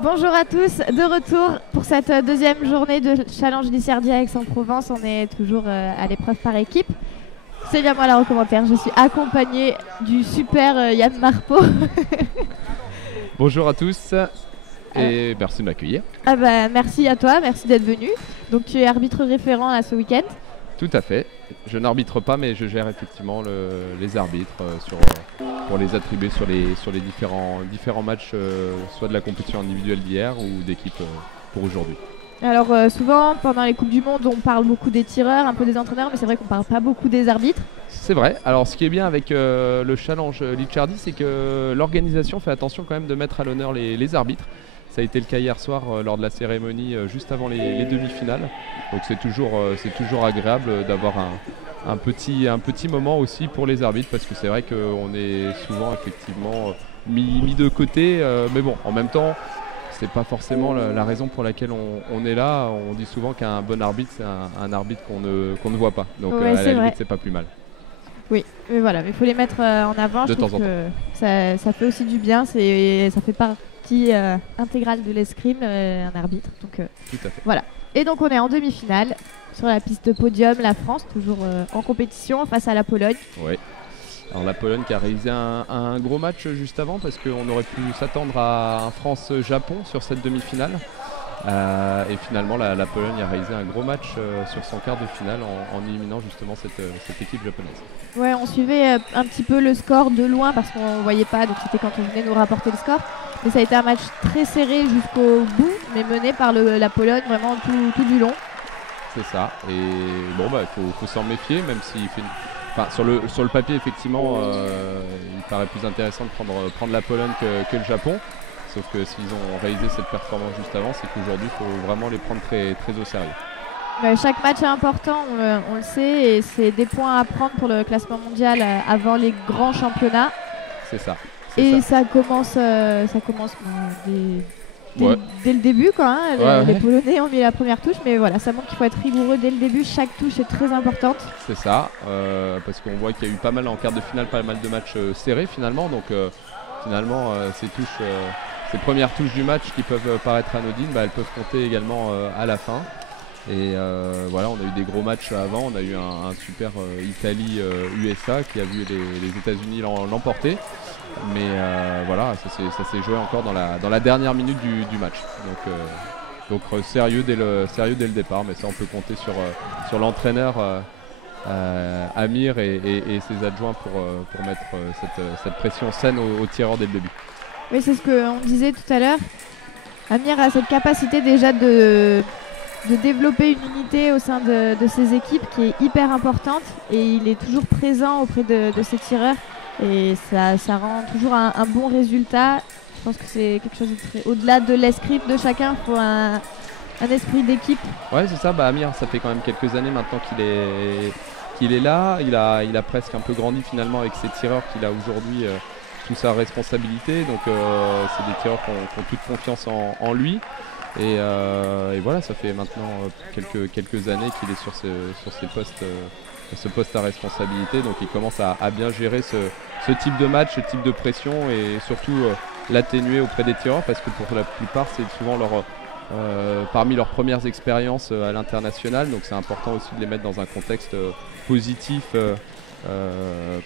Bonjour à tous, de retour pour cette deuxième journée de Challenge Lisserdia Aix-en-Provence. On est toujours à l'épreuve par équipe. C'est bien moi la recommentaire, je suis accompagnée du super Yann Marpeau. Bonjour à tous et merci de m'accueillir. Ah bah, merci à toi, merci d'être venu. Donc tu es arbitre référent là, ce week-end. Tout à fait. Je n'arbitre pas, mais je gère effectivement les arbitres pour les attribuer sur les différents matchs, soit de la compétition individuelle d'hier ou d'équipe pour aujourd'hui. Alors souvent, pendant les Coupes du Monde, on parle beaucoup des tireurs, un peu des entraîneurs, mais c'est vrai qu'on parle pas beaucoup des arbitres. C'est vrai. Alors ce qui est bien avec le challenge Licciardi, c'est que l'organisation fait attention quand même de mettre à l'honneur les arbitres. Ça a été le cas hier soir lors de la cérémonie juste avant les demi-finales. Donc c'est toujours agréable d'avoir un petit moment aussi pour les arbitres, parce que c'est vrai qu'on est souvent effectivement mis de côté. Mais bon, en même temps, c'est pas forcément la raison pour laquelle on est là. On dit souvent qu'un bon arbitre, c'est un arbitre qu'on ne voit pas. Donc ouais, à la limite, c'est pas plus mal. Oui, mais voilà, il faut les mettre en avant. De temps en temps. Ça fait aussi du bien, ça fait partie intégrale de l'escrime, un arbitre. Donc, tout à fait. Voilà. Et donc on est en demi-finale sur la piste de podium, la France toujours en compétition face à la Pologne. Oui. Alors la Pologne qui a réalisé un gros match juste avant, parce qu'on aurait pu s'attendre à un France-Japon sur cette demi-finale. Et finalement la Pologne a réalisé un gros match sur son quart de finale en éliminant justement cette équipe japonaise. Ouais, on suivait un petit peu le score de loin parce qu'on ne voyait pas, donc c'était quand on venait nous rapporter le score. Mais ça a été un match très serré jusqu'au bout, mais mené par la Pologne vraiment tout du long. C'est ça, et bon bah faut s'en méfier, même s'il fait sur le papier effectivement il paraît plus intéressant de prendre la Pologne que le Japon. Sauf que s'ils ont réalisé cette performance juste avant, c'est qu'aujourd'hui il faut vraiment les prendre très, très au sérieux. Chaque match est important, on le sait, et c'est des points à prendre pour le classement mondial avant les grands championnats. C'est ça. Et ça commence dès le début, quoi, hein. Les Polonais ont mis la première touche, mais voilà, ça montre qu'il faut être rigoureux dès le début. Chaque touche est très importante. C'est ça, parce qu'on voit qu'il y a eu pas mal en quart de finale, pas mal de matchs serrés finalement. Donc finalement, ces premières touches du match qui peuvent paraître anodines, elles peuvent compter également à la fin. Et voilà, on a eu des gros matchs avant. On a eu un super Italie-USA qui a vu les États-Unis l'emporter. Mais voilà, ça s'est joué encore dans la dernière minute du match. Donc sérieux dès le départ. Mais ça, on peut compter sur l'entraîneur Amir et ses adjoints pour mettre cette pression saine aux tireurs dès le début. Oui, c'est ce qu'on disait tout à l'heure. Amir a cette capacité déjà de développer une unité au sein de ses équipes qui est hyper importante, et il est toujours présent auprès de ses tireurs, et ça rend toujours un bon résultat. Je pense que c'est quelque chose de très au-delà de l'escrime de chacun. Il faut un esprit d'équipe. Ouais, c'est ça. Amir, ça fait quand même quelques années maintenant qu'il est là. Il a presque un peu grandi finalement avec ses tireurs qu'il a aujourd'hui sous sa responsabilité. Donc c'est des tireurs qui ont toute confiance en lui. Et voilà, ça fait maintenant quelques années qu'il est sur ce poste à responsabilité. Donc il commence à bien gérer ce type de match, ce type de pression, et surtout l'atténuer auprès des tireurs, parce que pour la plupart c'est souvent parmi leurs premières expériences à l'international. Donc c'est important aussi de les mettre dans un contexte positif.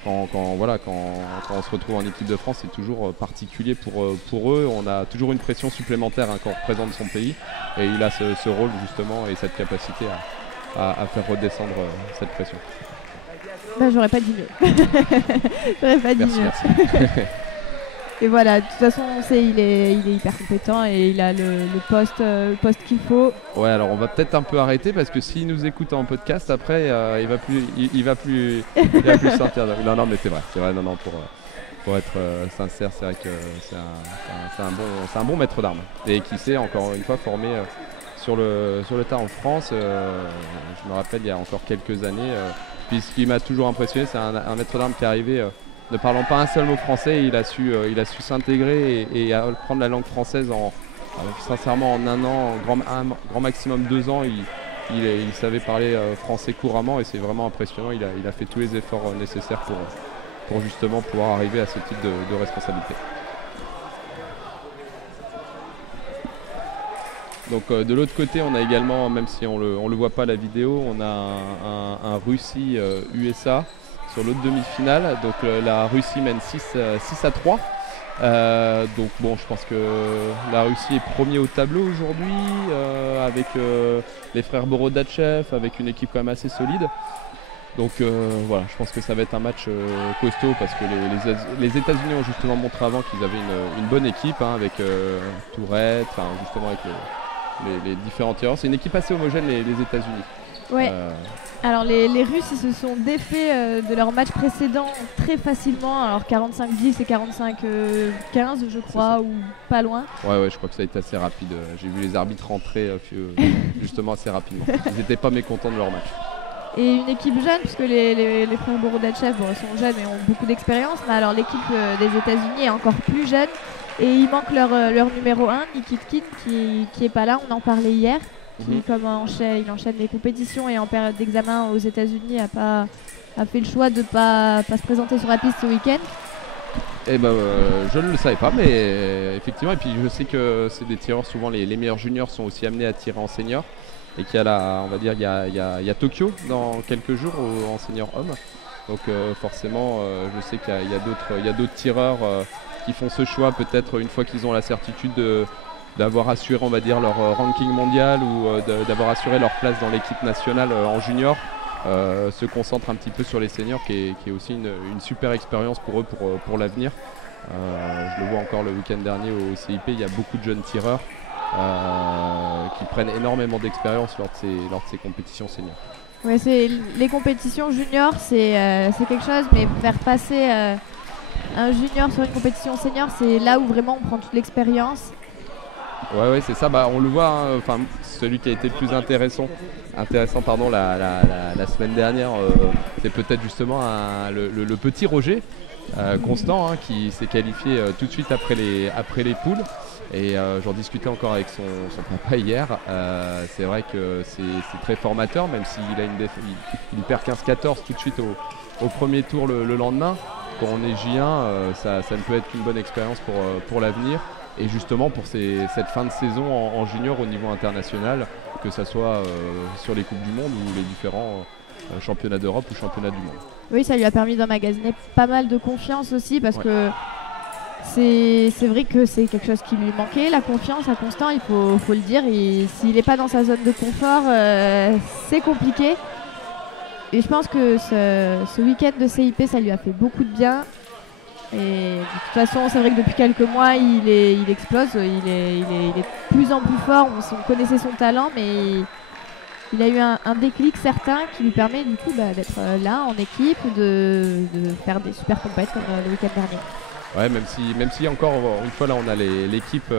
Quand on se retrouve en équipe de France, c'est toujours particulier pour eux. On a toujours une pression supplémentaire quand on représente son pays, et il a ce rôle justement et cette capacité à faire redescendre cette pression. J'aurais pas dit mieux. J'aurais pas dit mieux. Merci. Et voilà, de toute façon on sait il est hyper compétent et il a le poste qu'il faut. Ouais, alors on va peut-être un peu arrêter, parce que s'il nous écoute en podcast après, il va plus sortir. Non mais c'est vrai. Non, pour être sincère, c'est vrai que c'est un bon maître d'armes, et qui s'est encore une fois formé sur le tas en France. Je me rappelle il y a encore quelques années. Puis ce qui m'a toujours impressionné, c'est un maître d'armes qui est arrivé ne parlant pas un seul mot français. Il a su s'intégrer et apprendre la langue française Sincèrement, en un an, grand maximum 2 ans, il savait parler français couramment et c'est vraiment impressionnant. Il a fait tous les efforts nécessaires pour justement pouvoir arriver à ce type de responsabilité. Donc de l'autre côté, on a également, même si on le voit pas à la vidéo, on a un Russie-USA sur l'autre demi-finale. Donc la Russie mène 6-3. Donc bon, je pense que la Russie est premier au tableau aujourd'hui avec les frères Borodachev, avec une équipe quand même assez solide. Donc voilà, je pense que ça va être un match costaud parce que les États-Unis ont justement montré avant qu'ils avaient une bonne équipe avec Tourette, justement avec les différents tireurs. C'est une équipe assez homogène, les États-Unis. Ouais. Alors les Russes, ils se sont défaits de leur match précédent très facilement. Alors 45-10 et 45-15 je crois, ou pas loin. Ouais, je crois que ça a été assez rapide. J'ai vu les arbitres rentrer justement assez rapidement. Ils n'étaient pas mécontents de leur match. Et une équipe jeune, puisque les frères Borodachev ils sont jeunes et ont beaucoup d'expérience. Mais alors l'équipe des États-Unis est encore plus jeune. Et il manque leur numéro 1, Nikitkin, qui est pas là, on en parlait hier. Qui, comme il enchaîne les compétitions et en période d'examen aux États-Unis, a fait le choix de ne pas se présenter sur la piste ce week-end. Eh ben, je ne le savais pas, mais effectivement, et puis je sais que c'est des tireurs, souvent les meilleurs juniors sont aussi amenés à tirer en senior. Et qu'il y a on va dire, il y a Tokyo dans quelques jours en senior homme. Donc forcément, je sais qu'il y a d'autres tireurs qui font ce choix peut-être une fois qu'ils ont la certitude d'avoir assuré, on va dire, leur ranking mondial ou d'avoir assuré leur place dans l'équipe nationale en junior, se concentrent un petit peu sur les seniors, qui est aussi une super expérience pour eux pour l'avenir. Je le vois encore le week-end dernier au CIP, il y a beaucoup de jeunes tireurs qui prennent énormément d'expérience lors de ces compétitions seniors. Ouais, les compétitions juniors, c'est quelque chose, mais faire passer un junior sur une compétition senior, c'est là où vraiment on prend toute l'expérience. Ouais, c'est ça. On le voit. Celui qui a été le plus intéressant la semaine dernière, c'est peut-être justement le petit Roger Constant qui s'est qualifié tout de suite après les poules. Et j'en discutais encore avec son papa hier. C'est vrai que c'est très formateur, même s'il a il perd 15-14 tout de suite au premier tour le lendemain. Quand on est J1, ça ne peut être qu'une bonne expérience pour l'avenir. Et justement pour cette fin de saison en junior au niveau international, que ce soit sur les Coupes du Monde ou les différents championnats d'Europe ou championnats du monde. Oui, ça lui a permis d'emmagasiner pas mal de confiance aussi, parce que c'est vrai que c'est quelque chose qui lui manquait, la confiance à Constant, il faut le dire. S'il n'est pas dans sa zone de confort, c'est compliqué. Et je pense que ce week-end de CIP, ça lui a fait beaucoup de bien. Et de toute façon, c'est vrai que depuis quelques mois, il explose, il est de plus en plus fort. On connaissait son talent, mais il a eu un déclic certain qui lui permet du coup d'être là en équipe, de faire des super compètes comme le week-end dernier. Ouais, même si encore une fois là, on a l'équipe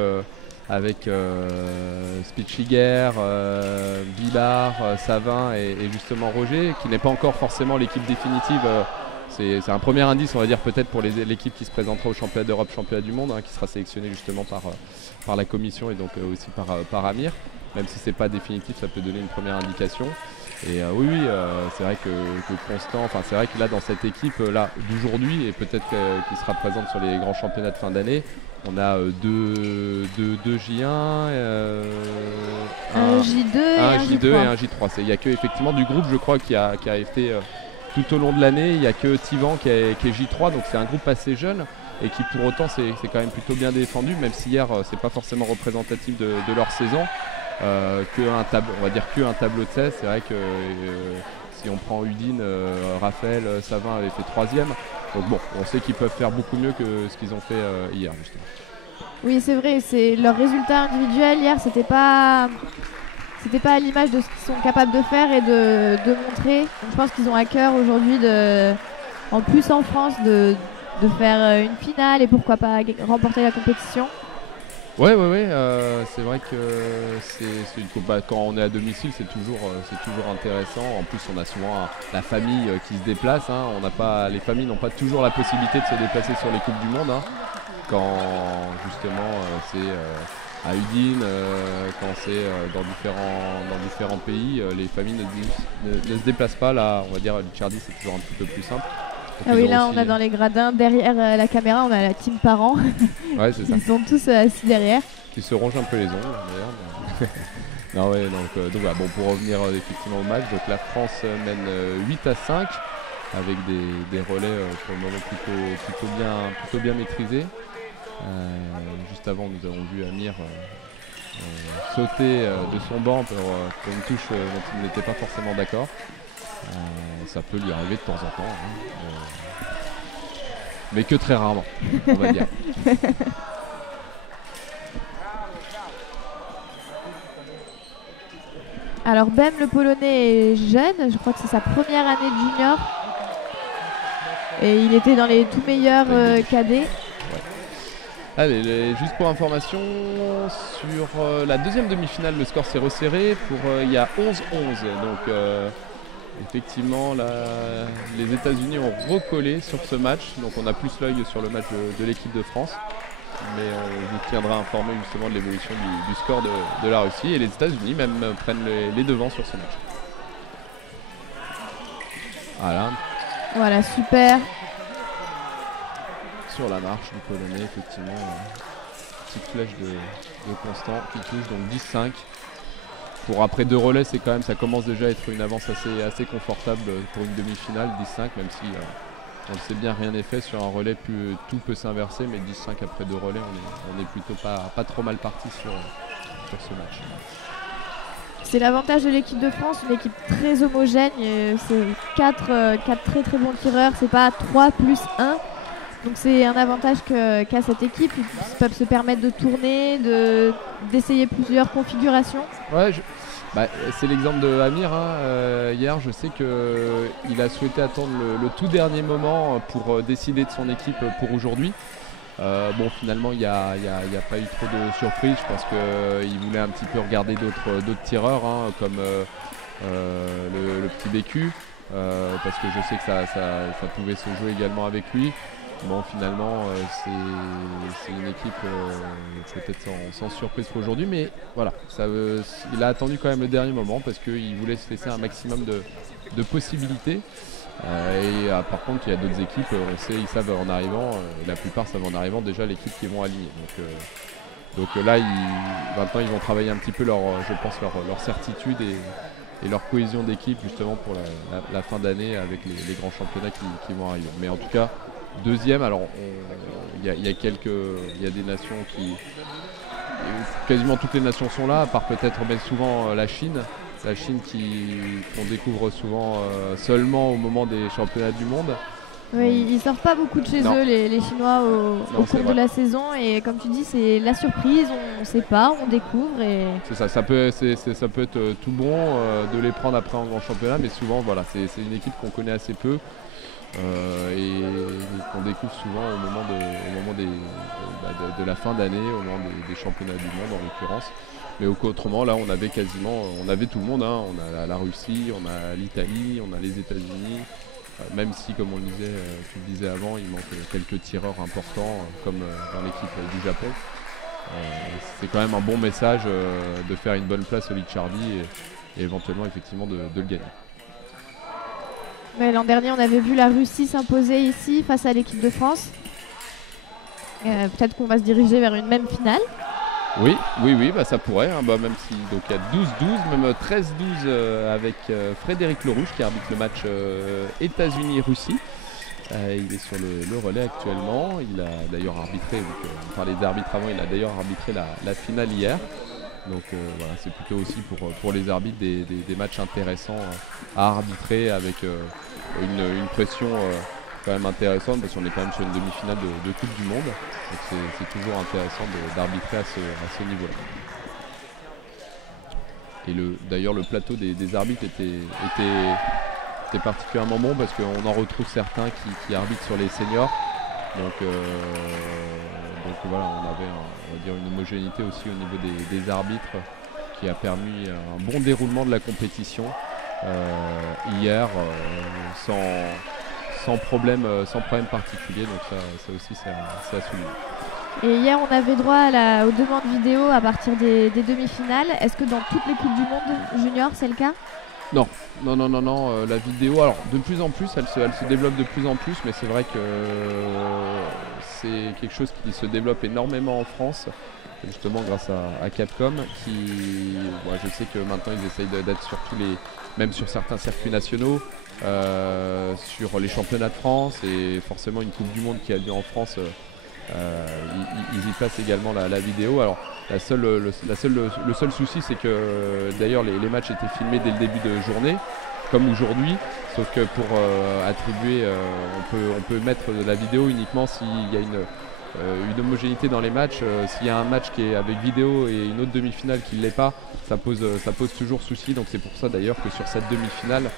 avec Spitschliger, Villard, Savin et justement Roger, qui n'est pas encore forcément l'équipe définitive. C'est un premier indice, on va dire, peut-être pour l'équipe qui se présentera au championnat d'Europe, championnat du monde, qui sera sélectionnée justement par la commission et donc aussi par Amir. Même si c'est pas définitif, ça peut donner une première indication. Et oui, c'est vrai que Constant, c'est vrai que là dans cette équipe là d'aujourd'hui et peut-être qu'il sera présente sur les grands championnats de fin d'année, on a deux J1, un J2 et un J3. Il n'y a que effectivement du groupe, je crois, qui a été tout au long de l'année. Il n'y a que Tivan qui est J3, donc c'est un groupe assez jeune et qui pour autant c'est quand même plutôt bien défendu, même si hier c'est pas forcément représentatif de leur saison. On va dire qu'un tableau de 16. C'est vrai que si on prend Udine, Raphaël, Savin avait fait 3e. Donc bon, on sait qu'ils peuvent faire beaucoup mieux que ce qu'ils ont fait hier justement. Oui, c'est vrai, leur résultat individuel hier, c'était pas à l'image de ce qu'ils sont capables de faire et de montrer. Donc, je pense qu'ils ont à cœur aujourd'hui, en plus en France, de faire une finale et pourquoi pas remporter la compétition. Ouais, c'est vrai que c'est une coupe. Quand on est à domicile, c'est toujours intéressant. En plus, on a souvent la famille qui se déplace. Les familles n'ont pas toujours la possibilité de se déplacer sur les coupes du monde. Quand justement à Udine, quand c'est dans différents pays, les familles ne se déplacent pas. Là, on va dire, Licciardi, c'est toujours un petit peu plus simple. Ah oui, là, on a dans les gradins, derrière la caméra, on a la team parents. Ouais, c'est ça. Ils sont tous assis derrière. Qui se rongent un peu les ongles, d'ailleurs. Mais... non, ouais, donc voilà, bon, pour revenir effectivement au match, donc la France mène 8-5 avec des relais pour le moment plutôt bien maîtrisés. Juste avant, nous avons vu Amir sauter de son banc pour une touche dont il n'était pas forcément d'accord. Ça peut lui arriver de temps en temps, hein, mais que très rarement, on va dire. Alors Bem, le Polonais, est jeune, je crois que c'est sa première année de junior. Et il était dans les tout meilleurs cadets. Ouais. Allez, juste pour information, sur la deuxième demi-finale, le score s'est resserré. Il y a 11-11. Donc effectivement, là, les États-Unis ont recollé sur ce match. Donc on a plus l'œil sur le match de l'équipe de France. Mais on vous tiendra informé justement de l'évolution du score de la Russie. Et les États-Unis même prennent les devants sur ce match. Voilà, super. Sur la marche du Polonais, effectivement, petite flèche de Constant qui touche, donc 10-5. Pour après 2 relais, ça commence déjà à être une avance assez confortable pour une demi-finale, 10-5, même si on le sait bien, rien n'est fait sur un relais, tout peut s'inverser, mais 10-5 après 2 relais, on est plutôt pas trop mal parti sur ce match. C'est l'avantage de l'équipe de France, une équipe très homogène. C'est 4 très très bons tireurs, c'est pas 3 plus 1. Donc c'est un avantage qu'a cette équipe. Ils peuvent se permettre de tourner, d'essayer plusieurs configurations. Ouais, c'est l'exemple de Amir. Hier, je sais qu'il a souhaité attendre le tout dernier moment pour décider de son équipe pour aujourd'hui. Bon, finalement, il n'y a pas eu trop de surprises. Je pense qu'il voulait un petit peu regarder d'autres tireurs, comme le petit Bécu, parce que je sais que ça pouvait se jouer également avec lui. Bon, finalement, c'est une équipe peut-être sans surprise pour aujourd'hui, mais voilà, il a attendu quand même le dernier moment parce qu'il voulait se laisser un maximum de possibilités. Par contre, il y a d'autres équipes, on sait, ils savent en arrivant, la plupart savent en arrivant déjà l'équipe qu'ils vont aligner. Donc là, maintenant, ils vont travailler un petit peu leur certitude et leur cohésion d'équipe justement pour la fin d'année avec les grands championnats qui vont arriver. Mais en tout cas, deuxième, alors il y a des nations quasiment toutes les nations sont là, à part peut-être mais souvent la Chine qu'on découvre souvent seulement au moment des championnats du monde. Oui, ils sortent pas beaucoup de chez eux, les Chinois au cours de la saison, et comme tu dis, c'est la surprise, on ne sait pas, on découvre. C'est ça, ça peut être tout bon de les prendre après en grand championnat, mais souvent voilà, c'est une équipe qu'on connaît assez peu. Et qu'on découvre souvent au moment de la fin d'année, au moment des championnats du monde en l'occurrence. Mais autrement, là, on avait tout le monde. On a la Russie, on a l'Italie, on a les États-Unis. Même si, comme tu le disais avant, il manque quelques tireurs importants, comme dans l'équipe du Japon. C'est quand même un bon message de faire une bonne place au Licciardi et éventuellement effectivement de le gagner. L'an dernier, on avait vu la Russie s'imposer ici face à l'équipe de France. Peut-être qu'on va se diriger vers une même finale. Oui, ça pourrait. Même si donc il y a 12-12, même 13-12 avec Frédéric Lerouge qui arbitre le match États-Unis-Russie. Il est sur le relais actuellement. Il a d'ailleurs arbitré, on parlait d'arbitre avant, il a d'ailleurs arbitré la finale hier. Donc voilà, c'est plutôt aussi pour les arbitres des matchs intéressants à arbitrer avec une pression quand même intéressante parce qu'on est quand même sur une demi-finale de Coupe du Monde. Donc c'est toujours intéressant d'arbitrer à ce niveau-là. Et d'ailleurs le plateau des arbitres était particulièrement bon parce qu'on en retrouve certains qui arbitrent sur les seniors. Donc voilà, on avait on va dire une homogénéité aussi au niveau des arbitres qui a permis un bon déroulement de la compétition hier sans problème particulier. Donc ça aussi c'est à souligner. Et hier, on avait droit aux demandes vidéo à partir des demi-finales. Est-ce que dans toutes les Coupes du Monde junior, c'est le cas? Non, non, non, non, non. La vidéo, alors de plus en plus, elle se développe de plus en plus, mais c'est vrai que c'est quelque chose qui se développe énormément en France, justement grâce à Capcom, je sais que maintenant ils essayent d'être sur même sur certains circuits nationaux, sur les championnats de France, et forcément une Coupe du Monde qui a lieu en France. Ils y passent également la vidéo. Alors le seul souci, c'est que d'ailleurs les matchs étaient filmés dès le début de journée, comme aujourd'hui, sauf que pour attribuer, on peut mettre de la vidéo uniquement s'il y a une homogénéité dans les matchs. S'il y a un match qui est avec vidéo et une autre demi-finale qui ne l'est pas, ça pose toujours souci. Donc c'est pour ça d'ailleurs que sur cette demi-finale,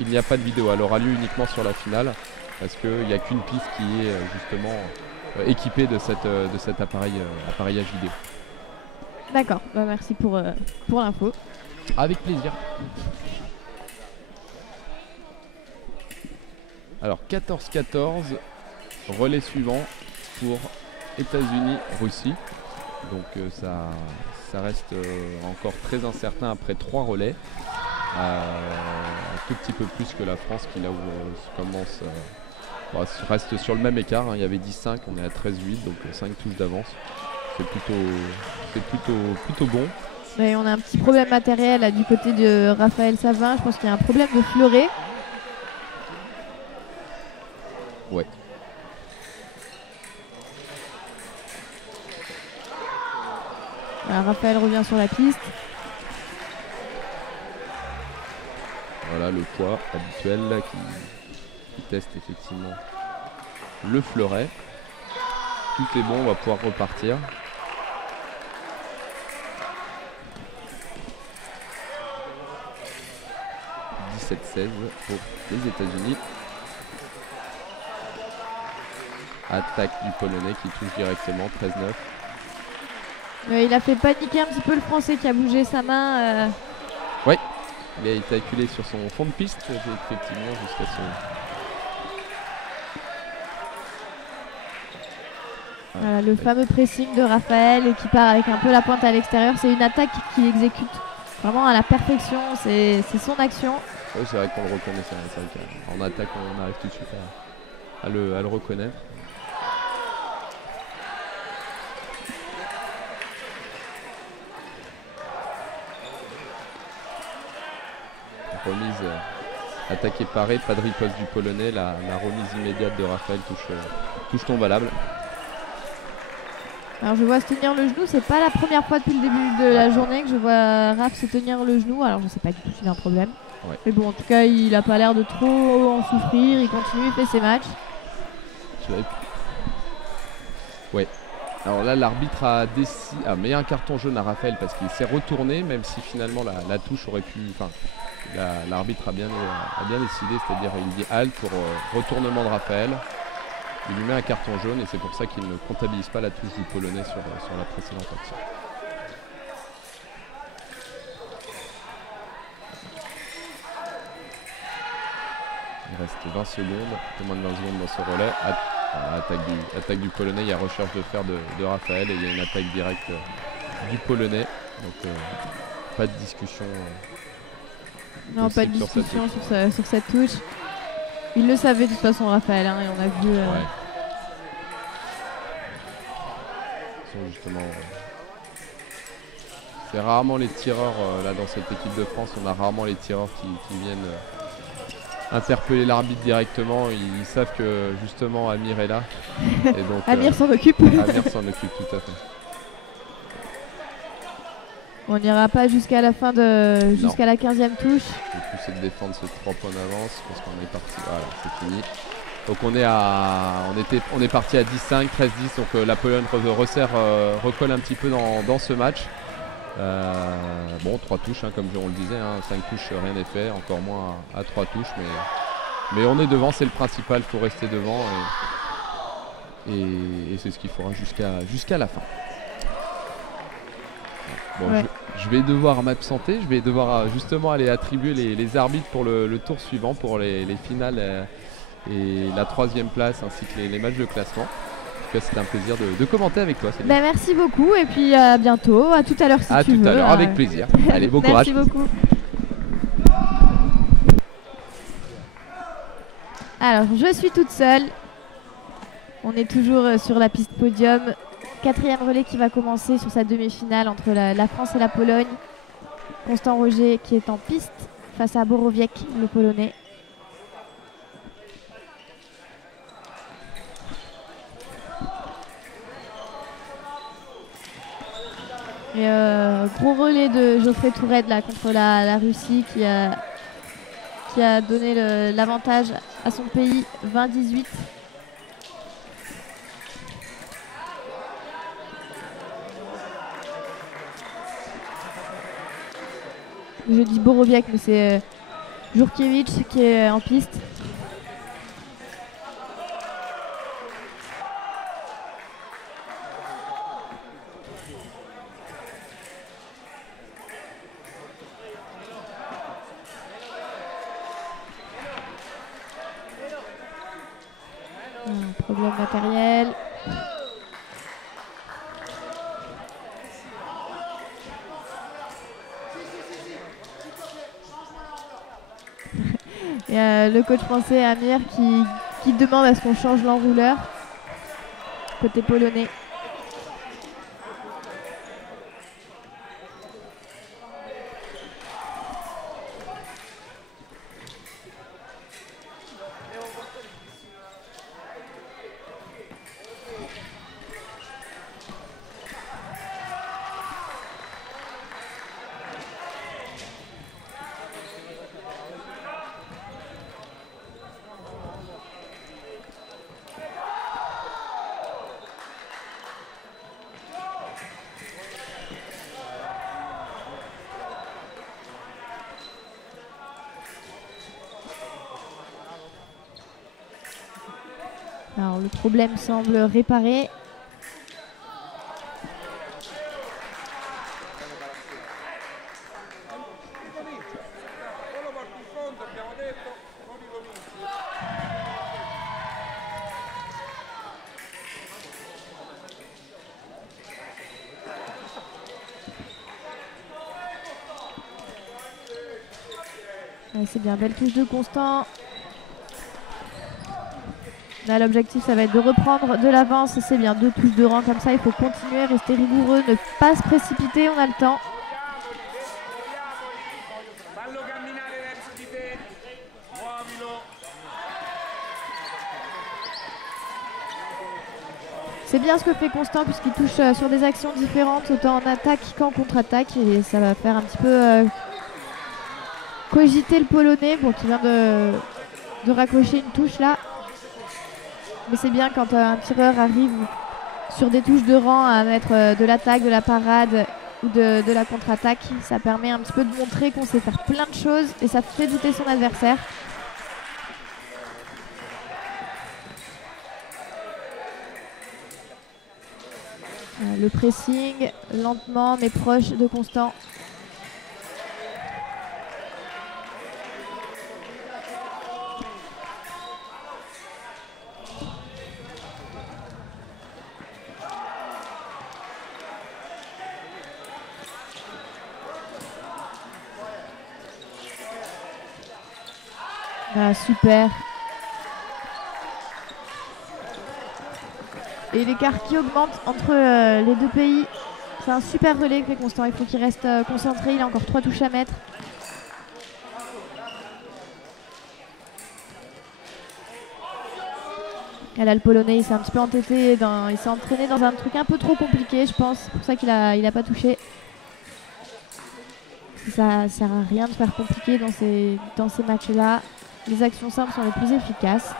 il n'y a pas de vidéo. Elle aura lieu uniquement sur la finale, parce qu'il n'y a qu'une piste qui est justement équipé de cet appareillage vidéo. D'accord, merci pour l'info. Avec plaisir. Alors 14-14, relais suivant pour États-Unis-Russie. Donc ça reste encore très incertain après 3 relais. Un tout petit peu plus que la France qui là où commence... reste sur le même écart, hein. Il y avait 10-5, on est à 13-8, donc 5 touches d'avance. C'est plutôt bon. Mais on a un petit problème matériel là, du côté de Raphaël Savin. Je pense qu'il y a un problème de fleuret. Ouais. Alors, Raphaël revient sur la piste. Voilà le poids habituel là, qui teste effectivement le fleuret. Tout est bon, on va pouvoir repartir. « 17-16 pour les États-Unis. Attaque du Polonais qui touche directement, 13-9. Il a fait paniquer un petit peu le Français qui a bougé sa main. Oui, il a été acculé sur son fond de piste, effectivement, jusqu'à son... Voilà, le fameux pressing de Raphaël qui part avec un peu la pointe à l'extérieur. C'est une attaque qu'il exécute vraiment à la perfection. C'est son action. Oui, c'est vrai qu'on le reconnaît. En attaque, on arrive tout de suite à le reconnaître. Remise attaquée parée, pas de riposte du Polonais. La remise immédiate de Raphaël touche non valable. Alors je vois se tenir le genou, c'est pas la première fois depuis le début de la journée que je vois Raph se tenir le genou, alors je sais pas du tout s'il a un problème. Ouais. Mais bon, en tout cas, il a pas l'air de trop en souffrir, il continue, il fait ses matchs. Ouais. Alors là, l'arbitre a mis un carton jaune à Raphaël parce qu'il s'est retourné, même si finalement la touche aurait pu... L'arbitre a bien décidé, c'est-à-dire il dit halte pour retournement de Raphaël. Il lui met un carton jaune et c'est pour ça qu'il ne comptabilise pas la touche du Polonais sur la précédente action. Il reste 20 secondes, un peu moins de 20 secondes dans ce relais. Attaque du Polonais, il y a recherche de fer de Raphaël et il y a une attaque directe du Polonais. Donc pas de discussion. Non, pas de discussion sur cette touche. Il le savait de toute façon, Raphaël, hein, et on a vu... Ouais. Justement, c'est rarement les tireurs, là dans cette équipe de France, on a rarement les tireurs qui viennent interpeller l'arbitre directement. Ils savent que justement Amir est là. Et donc, Amir s'en occupe. Amir s'en occupe, tout à fait. On n'ira pas jusqu'à la fin jusqu'à la 15e touche. Le plus c'est de défendre ce 3 points d'avance parce qu'on est parti. Voilà, c'est fini. Donc on est parti à 10-5, 13-10. Donc la Pologne recolle un petit peu dans ce match. Bon, 3 touches, hein, comme on le disait, hein, 5 touches, rien n'est fait, encore moins à 3 touches. Mais on est devant, c'est le principal, il faut rester devant. Et c'est ce qu'il faudra jusqu'à la fin. Bon, ouais. Je vais devoir m'absenter, je vais devoir justement aller attribuer les arbitres pour le tour suivant, pour les finales et la 3e place ainsi que les matchs de classement. tout cas, c'était un plaisir de commenter avec toi. Ben, merci beaucoup et puis à bientôt, à tout à l'heure si tu veux. À tout à l'heure, avec plaisir. Allez, bon courage. Merci beaucoup. Alors, je suis toute seule. On est toujours sur la piste podium. 4e relais qui va commencer sur sa demi-finale entre la France et la Pologne. Constant Roger qui est en piste face à Borowiec, le Polonais. Et gros relais de Geoffrey Tourette là, contre la Russie qui a donné l'avantage à son pays 20-18. Je dis Borowiec, mais c'est Jurkiewicz qui est en piste. Problème matériel. Et le coach français Amir qui demande à ce qu'on change l'enrouleur côté polonais. Alors le problème semble réparé. Ouais, c'est bien, belle touche de Constant. Là, l'objectif, ça va être de reprendre de l'avance. C'est bien, 2 touches de rang comme ça. Il faut continuer, rester rigoureux, ne pas se précipiter. On a le temps. C'est bien ce que fait Constant puisqu'il touche sur des actions différentes, autant en attaque qu'en contre-attaque. Et ça va faire un petit peu cogiter le Polonais, bon, qui vient de raccrocher une touche là. Mais c'est bien quand un tireur arrive sur des touches de rang à mettre de l'attaque, de la parade ou de la contre-attaque. Ça permet un petit peu de montrer qu'on sait faire plein de choses et ça fait douter son adversaire. Le pressing, lentement mais proche de Constant. Ah, super. Et l'écart qui augmente entre les deux pays. C'est un super relais que fait Constant. Il faut qu'il reste concentré. Il a encore 3 touches à mettre. Et là, le Polonais, il s'est un petit peu entêté. Il s'est entraîné dans un truc un peu trop compliqué, je pense. C'est pour ça qu'il a pas touché. Ça sert à rien de faire compliqué dans ces matchs-là. Les actions simples sont les plus efficaces.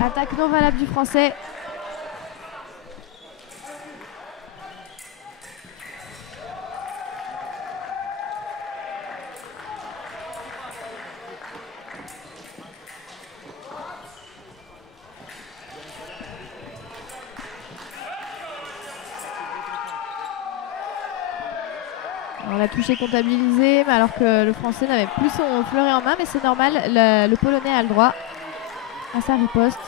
Attaque non valable du Français. La touche est comptabilisée, mais alors que le Français n'avait plus son fleuret en main, mais c'est normal, le Polonais a le droit à sa riposte.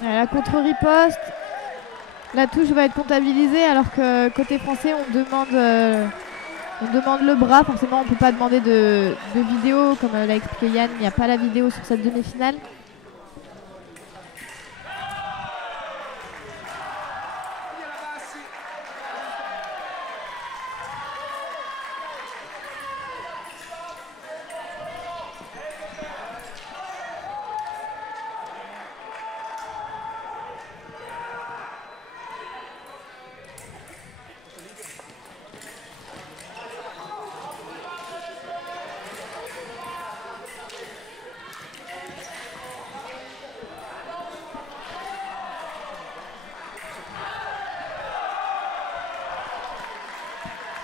La contre-riposte, la touche va être comptabilisée alors que côté français on demande le bras. Forcément on ne peut pas demander de vidéo comme l'a expliqué Yann, il n'y a pas la vidéo sur cette demi-finale.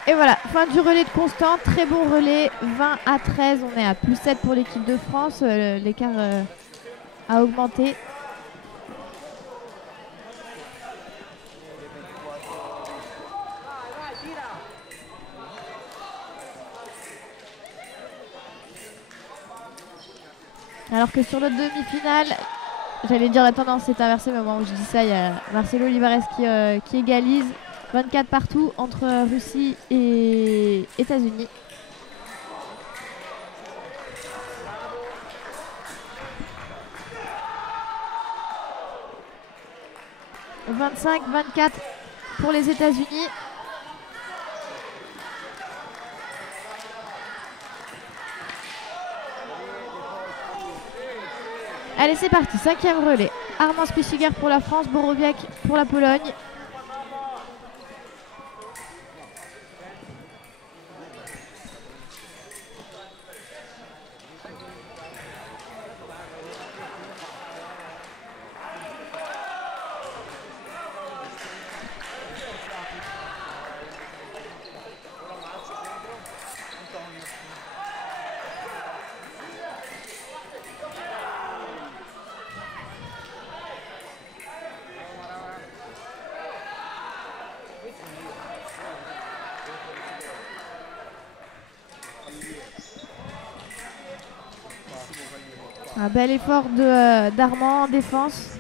Et voilà, fin du relais de Constant, très bon relais, 20 à 13, on est à plus 7 pour l'équipe de France, l'écart a augmenté. Alors que sur notre demi-finale, j'allais dire la tendance s'est inversée, mais au moment où je dis ça, il y a Marcelo Olivares qui égalise. 24 partout entre Russie et États-Unis. « 25-24 pour les États-Unis. » Allez, c'est parti. 5e relais. Armand Spichiger pour la France, Borowiak pour la Pologne. Un bel effort d'Armand en défense.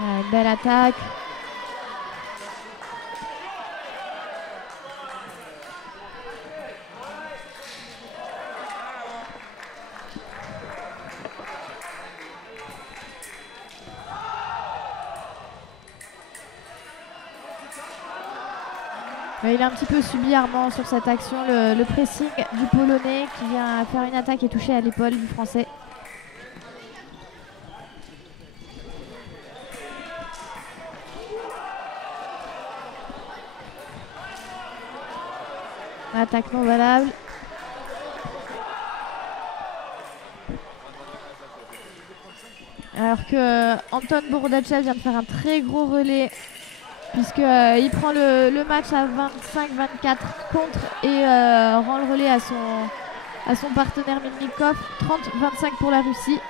Une belle attaque. Il a un petit peu subi Armand sur cette action, le pressing du Polonais qui vient faire une attaque et toucher à l'épaule du Français. Attaque non valable. Alors que Anton Borodachel vient de faire un très gros relais puisqu'il prend le match à 25-24 contre et rend le relais à son partenaire Melnikov. 30-25 pour la Russie.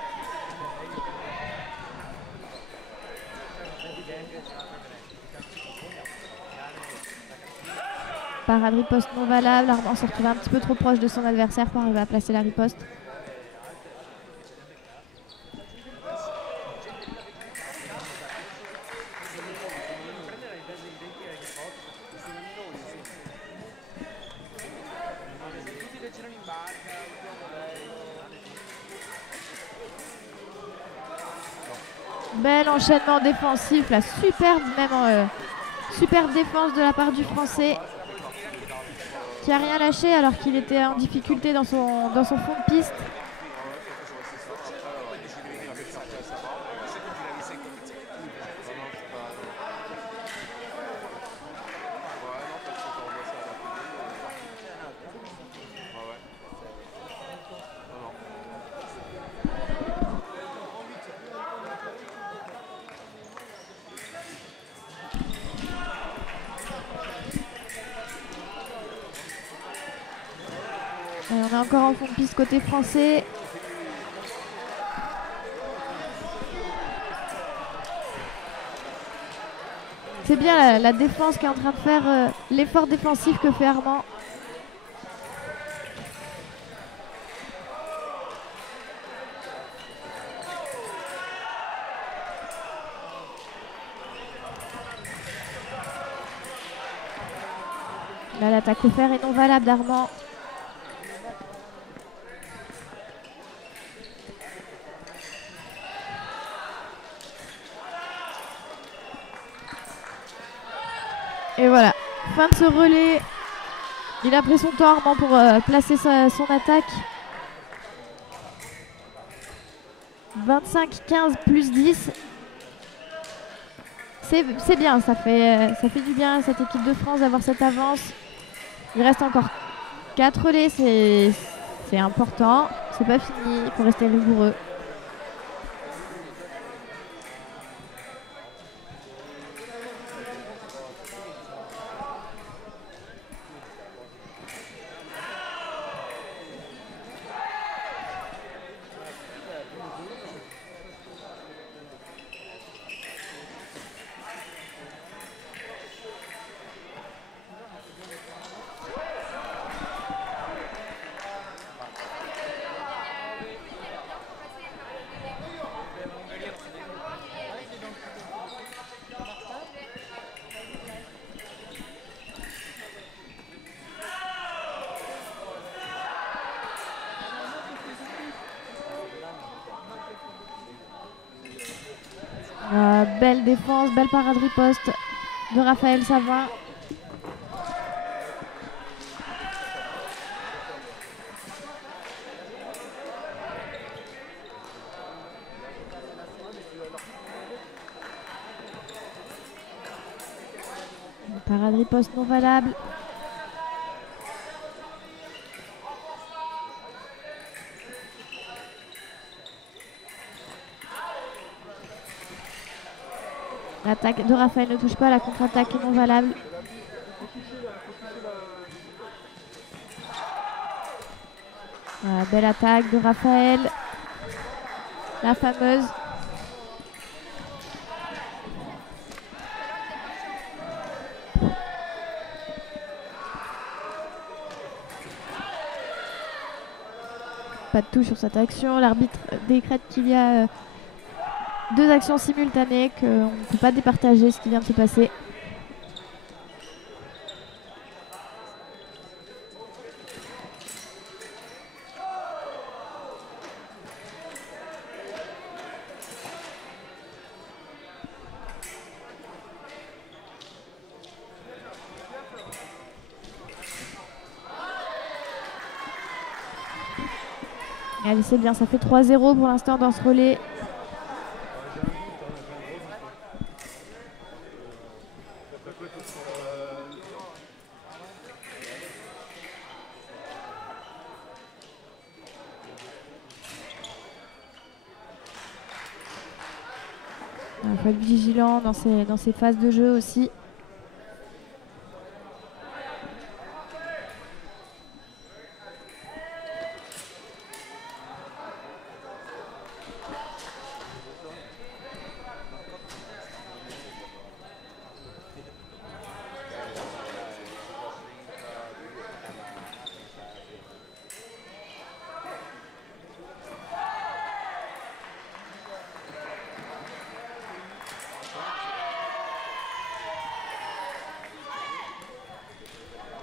Parade riposte non valable. Armand s'est retrouvé un petit peu trop proche de son adversaire pour arriver à placer la riposte. Bel enchaînement défensif, la superbe superbe défense de la part du Français qui a rien lâché alors qu'il était en difficulté dans son fond de piste. On est encore en fond de piste côté français. C'est bien la défense qui est en train de faire l'effort défensif que fait Armand. Là, l'attaque au fer est non valable d'Armand. Et voilà, fin de ce relais. Il a pris son temps Armand pour placer son attaque. 25-15 plus 10. C'est bien, ça fait du bien à cette équipe de France d'avoir cette avance. Il reste encore 4 relais, c'est important. C'est pas fini, il faut rester rigoureux. Belle défense, belle parade riposte de Raphaël Savin. Parade riposte non valable. L'attaque de Raphaël ne touche pas, la contre-attaque est non valable. Voilà, belle attaque de Raphaël. La fameuse. Pas de touche sur cette action. L'arbitre décrète qu'il y a 2 actions simultanées, qu'on ne peut pas départager ce qui vient de se passer. Allez, c'est bien, ça fait 3-0 pour l'instant dans ce relais. Il faut être vigilant dans ces phases de jeu aussi.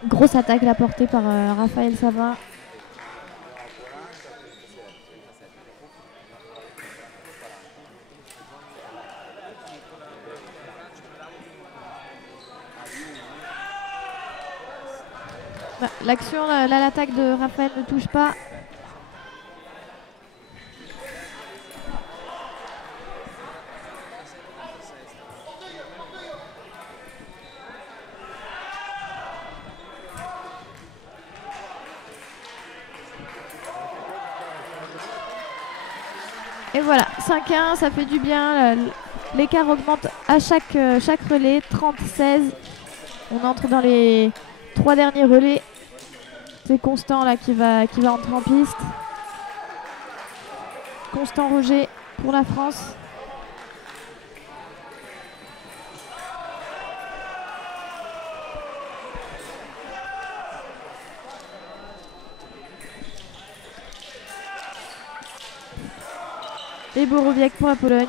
Grosse attaque la portée par Raphaël Savin. L'action, l'attaque de Raphaël ne touche pas. Et voilà, 5-1, ça fait du bien. L'écart augmente à chaque relais, 30-16. On entre dans les 3 derniers relais. C'est Constant là qui va entrer en piste. Constant Roger pour la France. Et Borowiec pour la Pologne.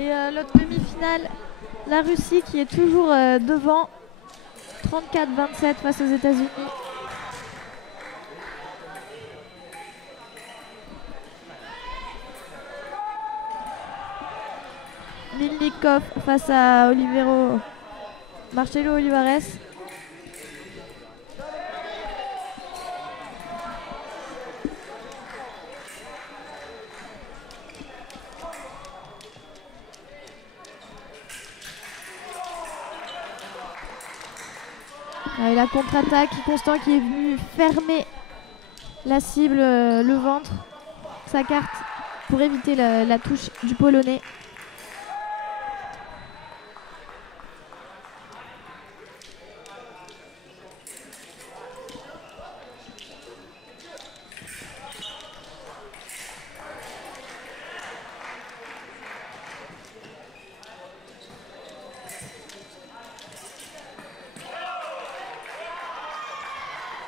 Et l'autre demi-finale, la Russie qui est toujours devant, 34-27 face aux États-Unis. Milnikov face à Marcelo Olivares. Et la contre-attaque, Constant qui est venu fermer la cible, le ventre, sa carte, pour éviter la touche du Polonais.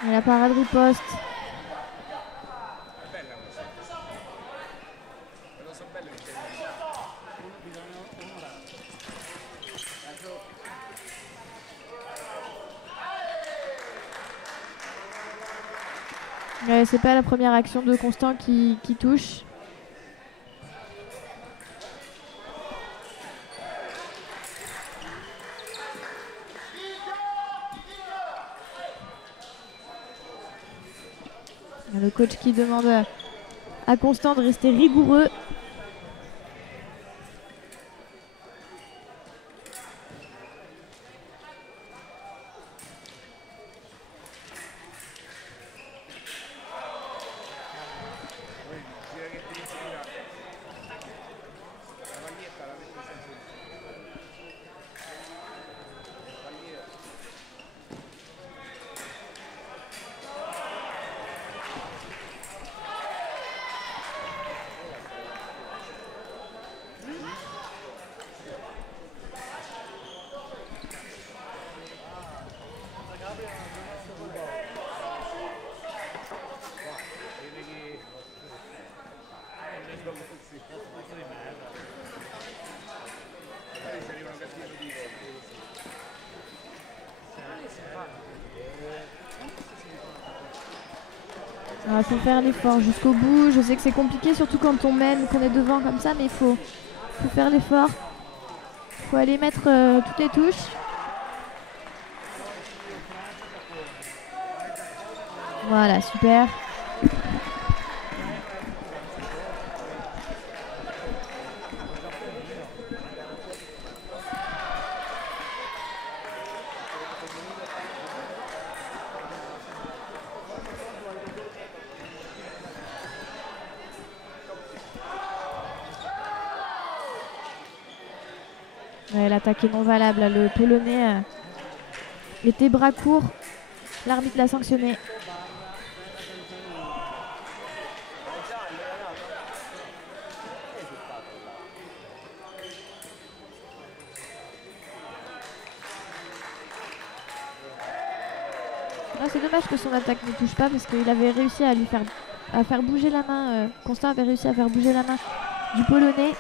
Et la parade riposte. C'est pas la première action de Constant qui touche. Le coach qui demande à Constant de rester rigoureux. Il faut faire l'effort jusqu'au bout. Je sais que c'est compliqué, surtout quand on mène, qu'on est devant comme ça, mais il faut faire l'effort. Il faut aller mettre toutes les touches. Voilà, super. Ouais, l'attaque est non valable. Le Polonais était bras court. L'arbitre l'a sanctionné. C'est dommage que son attaque ne touche pas parce qu'il avait réussi à faire bouger la main. Constant avait réussi à faire bouger la main du Polonais.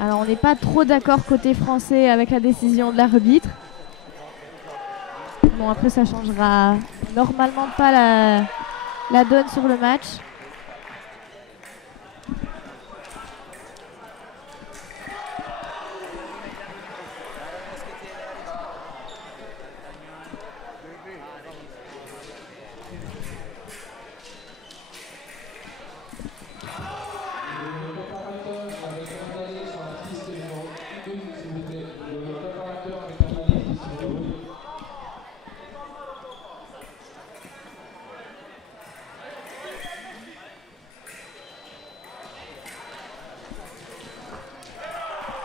Alors on n'est pas trop d'accord côté français avec la décision de l'arbitre. Bon, après ça changera normalement pas la donne sur le match.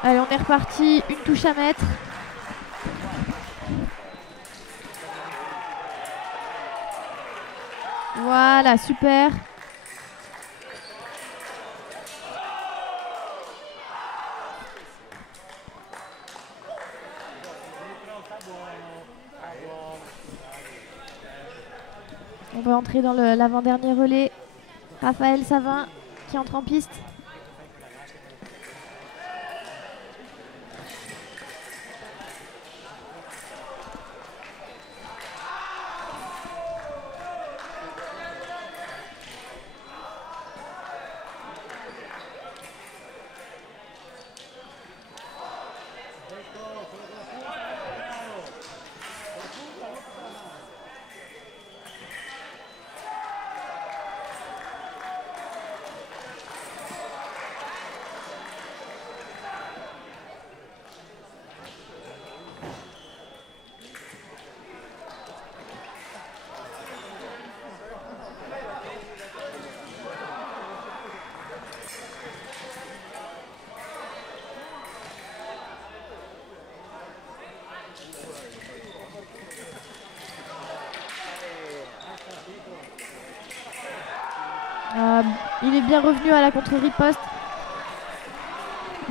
Allez, on est reparti, une touche à mettre. Voilà, super. On va entrer dans l'avant-dernier relais. Raphaël Savin qui entre en piste. Il est bien revenu à la contre-riposte.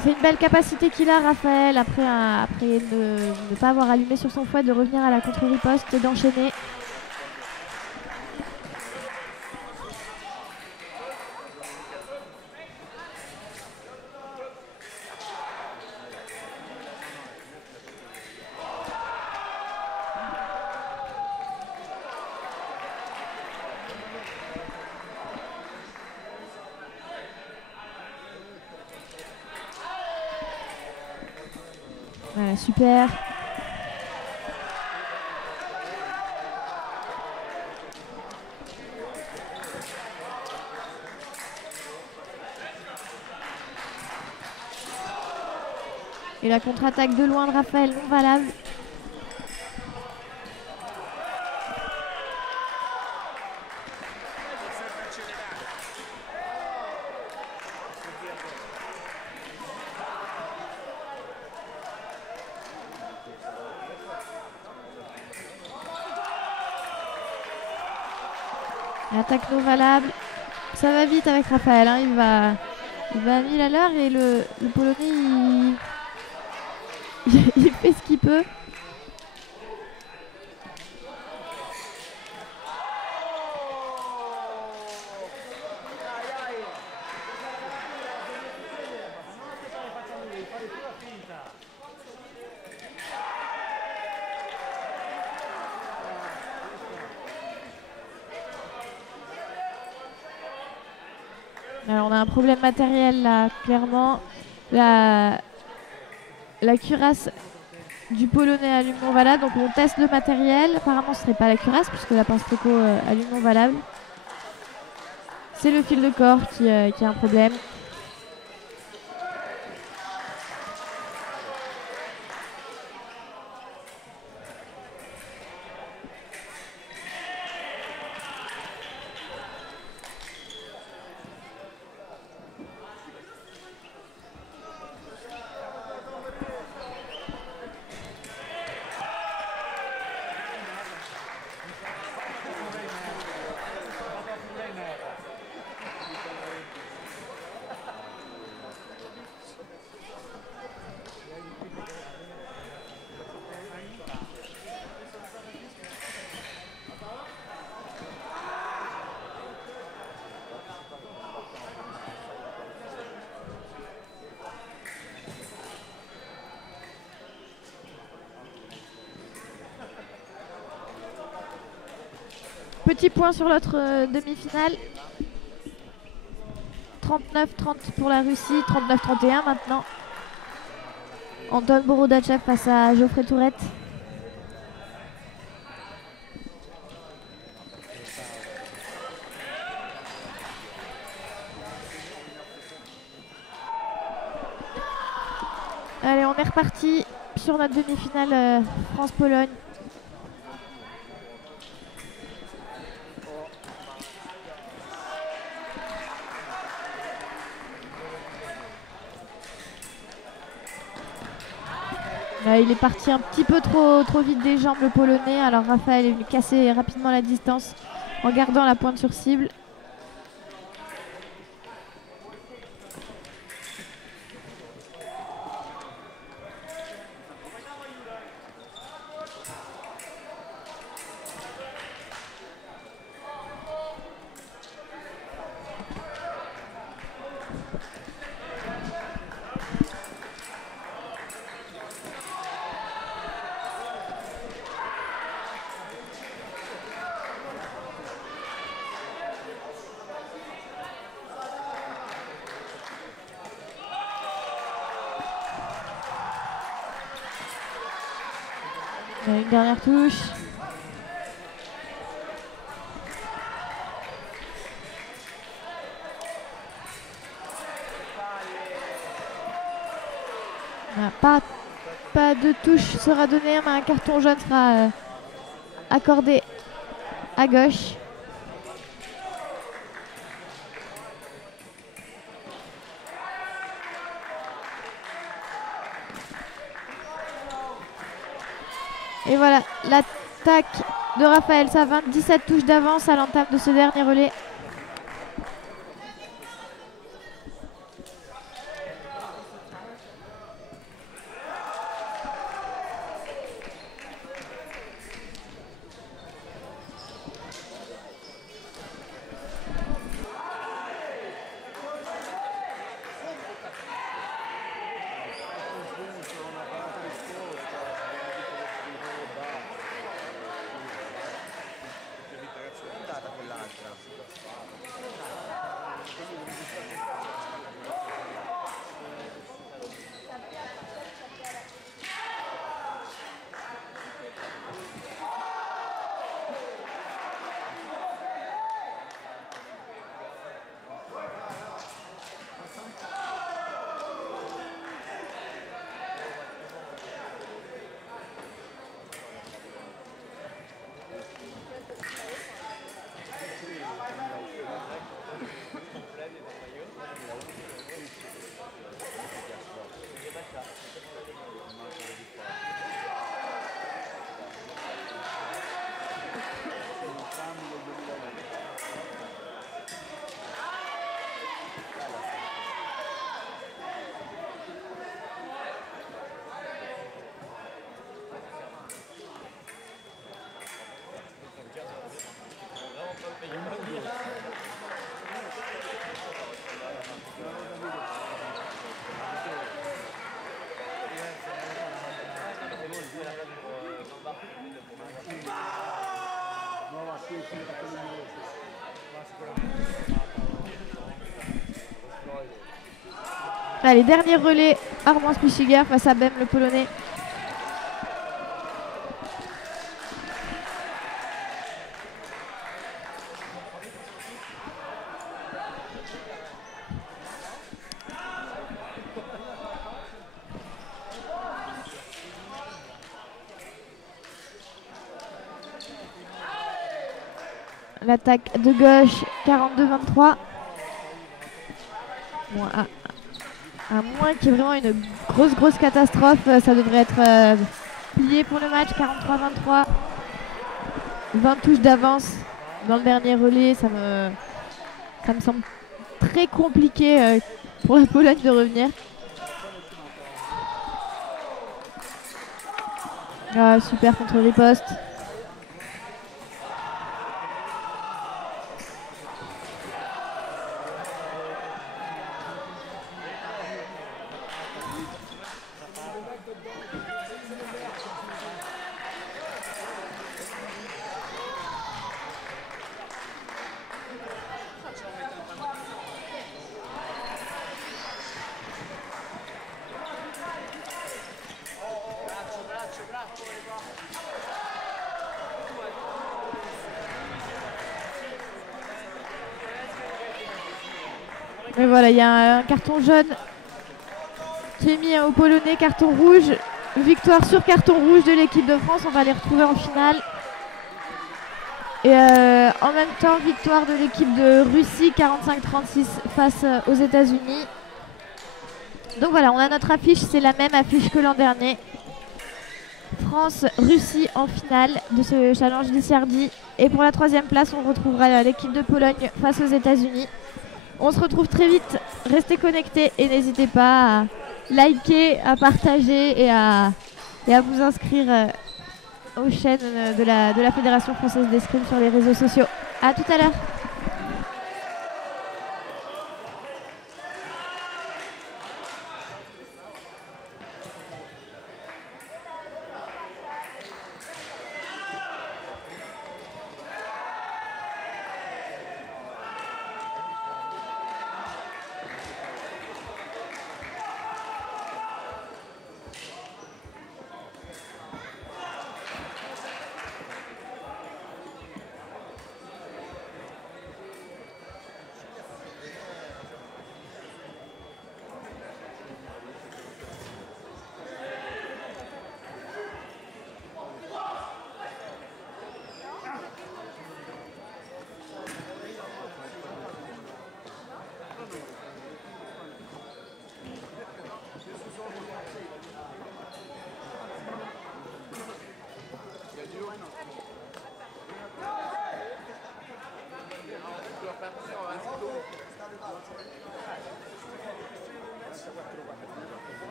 C'est une belle capacité qu'il a, Raphaël, après ne pas avoir allumé sur son fouet, de revenir à la contre-riposte et d'enchaîner. Voilà, super. Et la contre-attaque de loin de Raphaël, non valable. Attaque non valable. Ça va vite avec Raphaël, hein. Il va à 1000 à l'heure et le Polonais il fait ce qu'il peut. Alors on a un problème matériel là, clairement. La cuirasse du Polonais allume non valable, donc on teste le matériel. Apparemment ce serait pas la cuirasse puisque la pince tricot allume non valable. C'est le fil de corps qui a un problème. Petit point sur l'autre demi-finale. 39-30 pour la Russie, 39-31 maintenant. Anton Borodachev face à Geoffrey Tourette. Allez, on est reparti sur notre demi-finale France-Pologne. Il est parti un petit peu trop vite des jambes, le Polonais. Alors Raphaël est venu casser rapidement la distance en gardant la pointe sur cible. Une dernière touche. Pas de touche sera donnée, mais un carton jaune sera accordé à gauche. Et voilà, l'attaque de Raphaël Savin, 17 touches d'avance à l'entame de ce dernier relais. Allez, dernier relais, Armand Spichiger face à Bem, le Polonais. L'attaque de gauche, 42-23. Bon, à moins qu'il y ait vraiment une grosse catastrophe, ça devrait être plié pour le match. 43-23. 20 touches d'avance dans le dernier relais. Ça me semble très compliqué pour la Pologne de revenir. Ah, super contre-riposte. Et voilà, il y a un carton jaune qui est mis aux Polonais, carton rouge. Victoire sur carton rouge de l'équipe de France. On va les retrouver en finale. Et en même temps, victoire de l'équipe de Russie, 45-36 face aux États-Unis. Donc voilà, on a notre affiche, c'est la même affiche que l'an dernier. France-Russie en finale de ce challenge d'ICRD. Et pour la 3e place, on retrouvera l'équipe de Pologne face aux États-Unis. On se retrouve très vite, restez connectés et n'hésitez pas à liker, à partager et à vous inscrire aux chaînes de la Fédération française d'escrime sur les réseaux sociaux. A tout à l'heure.